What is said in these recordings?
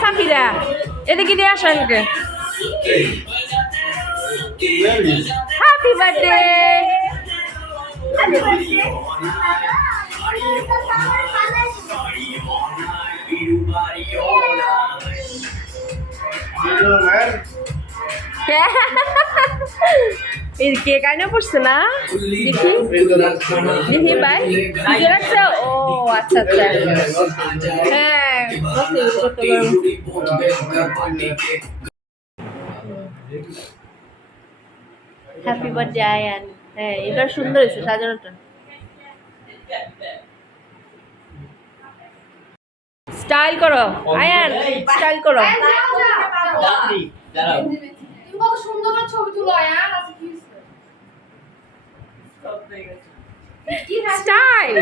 সাফিরা এদিকে দিয়ে আসো আমাকে। Happy birthday. এই কেক আইনা পড়ছে না, দেখি দেখি ভাই নিজে রাখছে। ও আচ্ছা আচ্ছা, হ্যাঁ হ্যাপি বার্থডে আয়ান। হ্যাঁ এবার সুন্দর হয়েছে সাজানোটা। স্টাইল করো আয়ান, স্টাইল করো। কত সুন্দর ছবি তুলো আয়ান। স্টাইল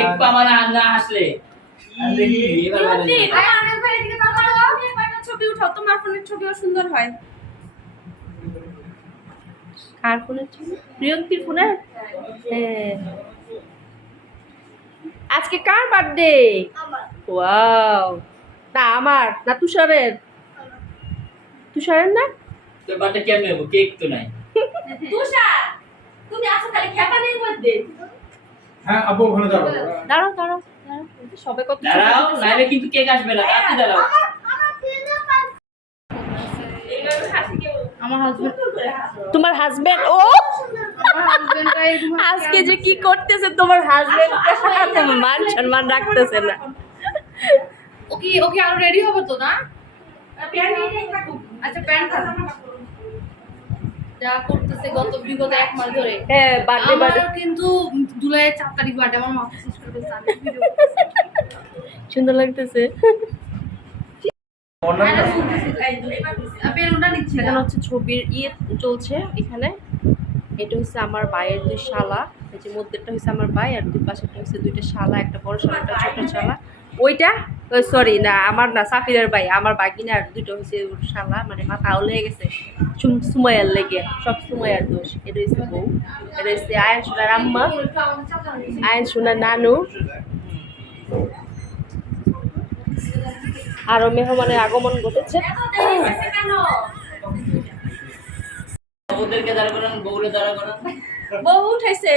এক পা মানে না আসলে আয়ানের ভাই এদিকে তাকাও। ছবি উঠাও, তোমার ফোনের ছবিও সুন্দর হয়। কার ফোনের ছবি? প্রিয়ঙ্কির ফোনের। হ্যাঁ আজকে কার বার্থডে? ওয়াও, না আমার না, তুষারের। তুষারের না? তোর বার্থডে কেমনে হবে? কেক তো নাই। তুষার তুমি আছো খালি খেপানির মধ্যে। হ্যাঁ আব্বু ওখানে যাবো। দাঁড়াও দাঁড়াও দাঁড়াও, সবে কত দাঁড়াও, নাইলে কিন্তু কেক আসবে না। কাছে দাঁড়াও। আমার হাজবেন্ড, তোমার হাজবেন্ড। ও আমার হাজবেন্ডটাই আজকে যে কি করতেছে তোমার হাজবেন্ড, তোমার মান সম্মান রাখতেছে না। ওকে ওকে আরো রেডি হবে তো না? আচ্ছা প্যান্ট যা করতেছে বিগত 1 মাস ধরে। হ্যাঁ বার্থডে আমার বার্থডে কিন্তু জুলাইয়ের 4 তারিখ বার্থডে। আমার মাথা শেষ করে ফেলছে। আমি ভিডিও সুন্দর লাগতেছে। পেনটা নিচ্ছি না। এখানে হচ্ছে ছবির চলছে এখানে। এটা হচ্ছে আমার ভাইয়ের 2 শালা। এই যে মধ্যেরটা হচ্ছে আমার ভাই, আর দুই পাশেরটা হচ্ছে 2টা শালা, একটা বড় শালা একটা ছোট শালা। ওইটা সরি না, আমার না, সাফিরের ভাই, আমার বাগিনা। আর 2টা হচ্ছে ওর শালা, মানে মাথা আউল হয়ে গেছে সুমাইয়ার লেগে, সব সুমাইয়ার দোষ। এটা হচ্ছে বউ, এটা হচ্ছে আয়ন সোনার আম্মা, আয়ন সোনার নানু। আরো মেহমানের আগমন ঘটেছে। ওদেরকে দাঁড়া করান, বউরে দাঁড়া করান। বউ উঠাইছে।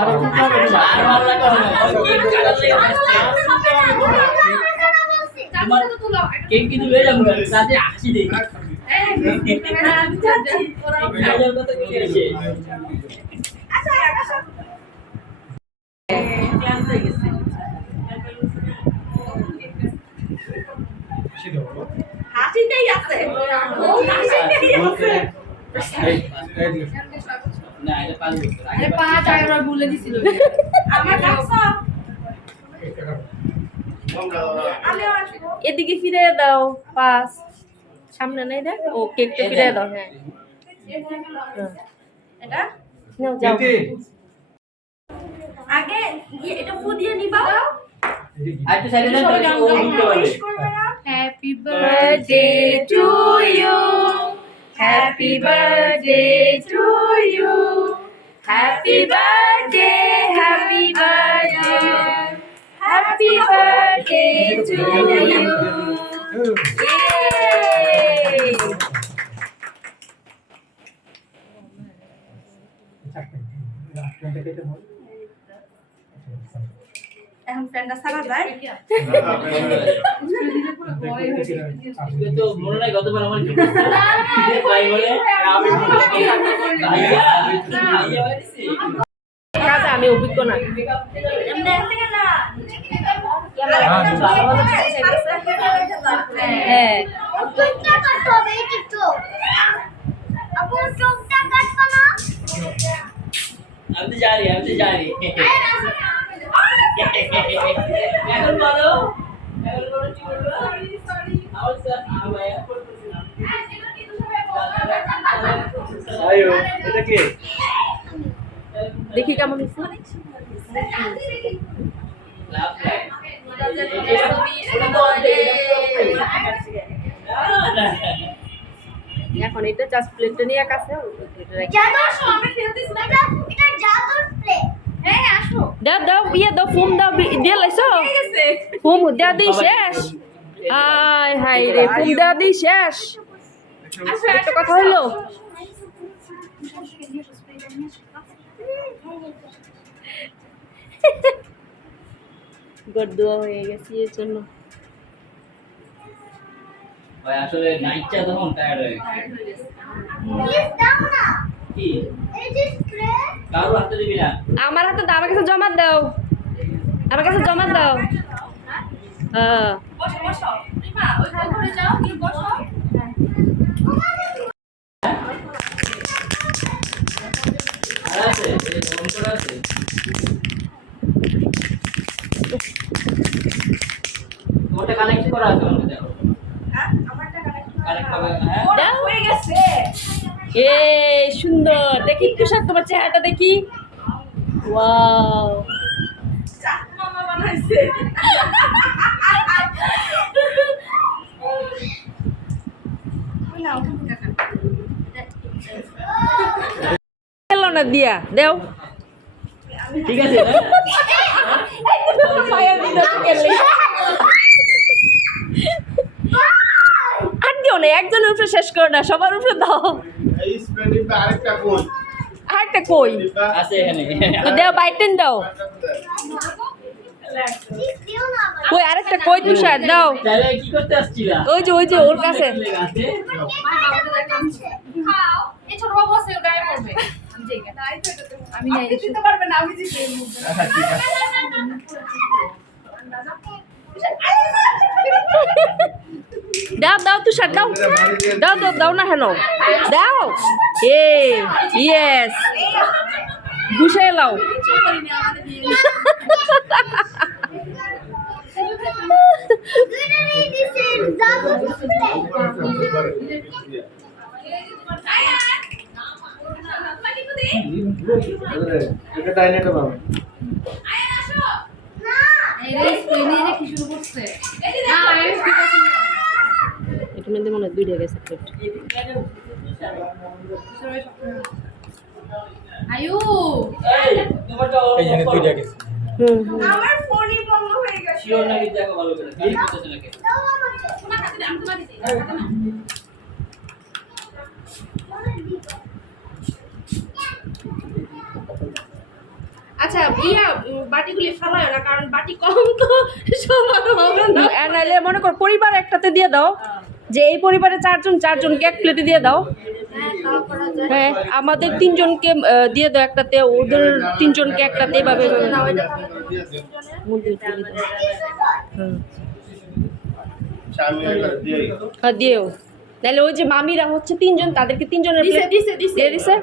আর ভালো লাগে না। কেক কাটার লেগে আসছে। তোমার কেক কিন্তু লয়ে যাবো, সাথে হাসি দেই। খাওয়ার কথা কি আছে? ক্লান্ত হয়ে গেছে। হাসিতেই আছে, ও হাসিতেই আছে। না, এটা 5 বছর আরে আগে। 5 টাকা ভুলে দিছিল। আমার কাছে এদিকে ফিরে দাও, পাস সামনে নাই দেখ। ও কেকটা ফিরে দাও। হ্যাঁ এটা নাও, যাও আগে এটা ফু দিয়ে নিবা। আর একটু সাইডে দেন, তাহলে ও বুঝতে পারবে। Happy Birthday to you, happy birthday to you, happy birthday, happy birthday, happy birthday to you. Yay! এখন ফ্যানটা সারা যায়। এটা তো মনে নাই গতবার আমার কি করছিল? ভাই বলে আমি ভাইয়া হইছে। কাজে আমি অভিজ্ঞ না। হ্যাঁ আমি তো জানি এখন বলো কি বলবো? আমার সাথে ভাইয়া আয়ো এটা কি? দেখি কেমন হয়েছে। এখন এটা জাস্ট প্লেটটা নিয়ে কাছে ফুম দেওয়া দিই শেষ আয় হাই রে ফুম দেওয়া দিই শেষ একটা কথা হইলো গড়দুয়া হয়ে গেছি এর জন্য ভাই আসলে নাইটটা তখন টায়ার্ড হয়ে গেছে কি কারো হাতে দিবি না আমার হাতে দাও, আমার কাছে জমা দাও, আমার কাছে জমা দাও। হ্যাঁ বসো বসো রিমা ওই ঘরে যাও গিয়ে বসো আর আছে এই ফোন করা আছে ওটা কানেক্ট করা আছে আমাকে দেখো কানেক্ট হবে হ্যাঁ দাও। হয়ে গেছে এ সুন্দর দেখি তুষার তোমার চেহারাটা দেখি ওয়াও মামা বানাইছে গেল না দিয়া দেও ঠিক আছে আর দিও না একজনের উপরে শেষ করো না সবার উপরে দাও এই স্পেলিংটা আরেকটা কোন আরেকটা কই আছে এখানে তো দেও বাইটেন দাও কই আরেকটা কই তুষার দাও তাহলে কি করতে আসছিলা ওই যে ওর কাছে আছে খাও এই ছোট বাবু আছে গায়ে পড়বে আমি যাই না আমি নাই দিতে পারবে না আমি দিতে আচ্ছা ঠিক আছে দাও দাও তুষার দাও দাও দাও দাও না হেন দাও এ ইয়েস গুছিয়ে লাও এটা ডাইনেটা বাবা এই স্পেনে রে কি শুরু করছে না এই এটা মধ্যে মনে হয় দুইটা গেছে প্লেট আয়ু এই তোমারটা এইখানে দুইটা গেছে হুম আমার ফোনই বন্ধ হয়ে গেছে শিওর নাকি দেখো ভালো করে কি করতেছ নাকি তোমার কাছে আমি তোমার দিতে আচ্ছা ইয়া বাটিগুলি ফালায় না কারণ বাটি কম তো সমান হবে না নাহলে মনে কর পরিবার একটাতে দিয়ে দাও যে এই পরিবারে চারজনকে এক প্লেটে দিয়ে দাও হ্যাঁ আমাদের তিনজনকে দিয়ে দাও একটাতে ওদের তিনজনকে একটাতে এভাবে স্বামী এটা দিয়ে হ্যাঁ দিও তাহলে ওই যে মামিরা হচ্ছে তিনজন তাদেরকে তিনজনের প্লেট দিয়ে দিছে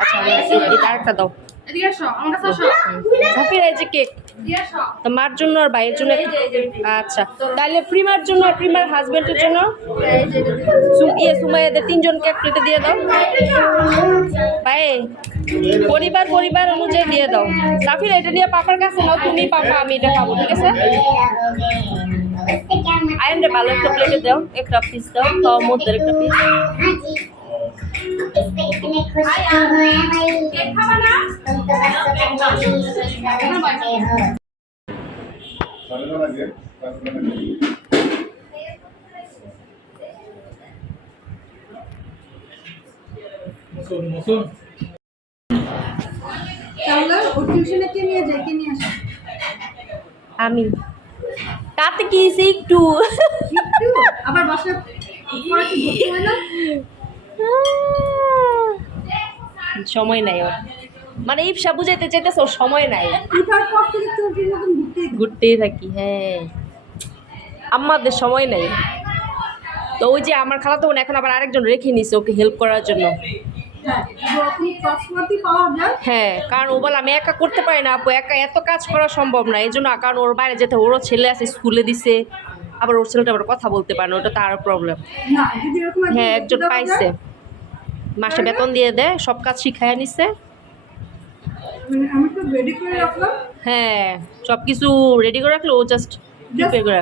আচ্ছা এটা আরেকটা দাও এদিকে আসো আমার কাছে আসো ঝাঁপির এই যে কেক দিয়ে আসো তো মার জন্য আর ভাইয়ের জন্য আচ্ছা তাহলে প্রিমার জন্য আর প্রিমার হাজবেন্ডের জন্য সুমাইয়াদের তিনজনকে এক প্লেটে দিয়ে দাও ভাই পরিবার অনুযায়ী দিয়ে দাও সাফির এটা নিয়ে পাপার কাছে নাও তুমি পাপা আমি এটা খাবো ঠিক আছে আইন রে ভালো একটা প্লেটে দাও একটা পিস দাও তো মধ্যে একটা পিস কেক খাবা না ভালো লাগে মুসুন তাহলে ওর টিউশনে কে নিয়ে যায় কে নিয়ে আসে আমি তাতে কি হয়েছে একটু আবার বাসা পরে কি ভর্তি হয় না সময় নাই ওর মানে ইপসা বুঝাইতে চাইতেছে ওর সময় নাই উঠার পর থেকে তো ওর মতন ঘুরতেই থাকি হ্যাঁ আমাদের সময় নাই তো ওই যে আমার খালাতো বোন এখন আবার আরেকজন রেখে নিছে ওকে হেল্প করার জন্য হ্যাঁ কারণ ও বলে আমি একা করতে পারি না আপু একা এত কাজ করা সম্ভব না এই জন্য কারণ ওর বাইরে যেতে ওরও ছেলে আছে স্কুলে দিছে আবার ওর ছেলেটা আবার কথা বলতে পারে না ওটা তো আরও প্রবলেম হ্যাঁ একজন পাইছে মাসে বেতন দিয়ে দেয় সব কাজ শিখাইয়া নিছে আমি তো রেডি করে রাখলাম হ্যাঁ সব কিছু রেডি করে রাখলো ও জাস্ট প্রিপেয়ার করে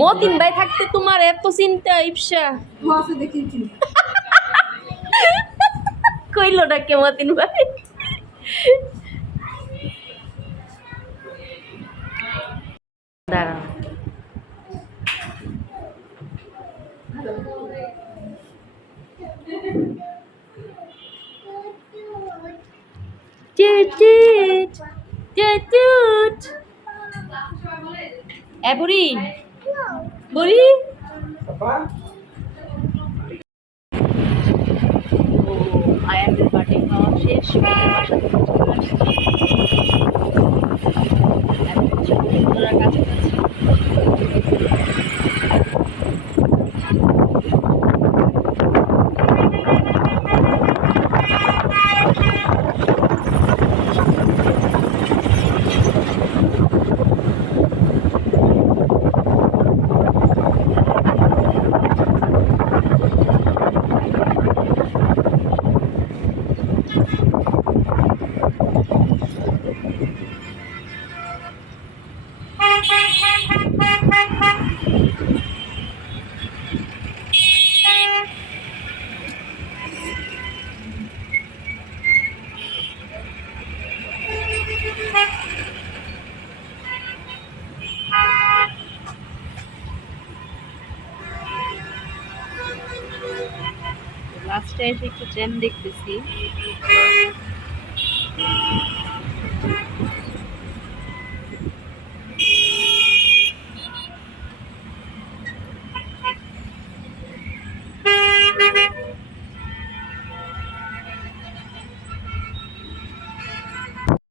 মতিন ভাই থাকতে তোমার এত চিন্তা ইপসা বসে দেখিয়েছি কইলো না কে মতিন ভাই দাঁড়াও। টুট টুট টুট টুট। এ বুড়ি বুড়ি ও আয়াতের বার্থডে খাওয়া শেষ করে বাসা থেকে চলে আসছি। এখন চন্দ্রপুরার কাছাকাছি। লাস্টে এসে একটু জ্যাম দেখতেছি।